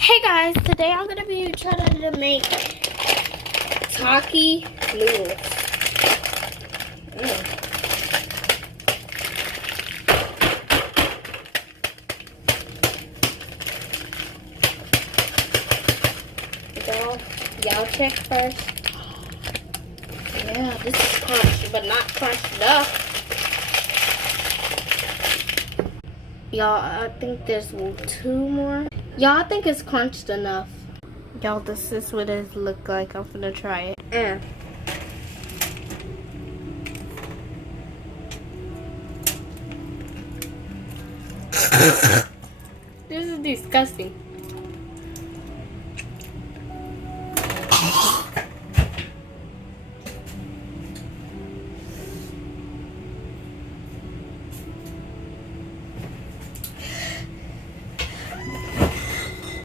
Hey guys, today I'm gonna be trying to make Taki noodles. Y'all check first. Yeah, this is crunchy, but not crunched enough. Y'all, I think there's two more. Y'all, I think it's crunched enough. Y'all, this is what it look like. I'm gonna try it. This is disgusting.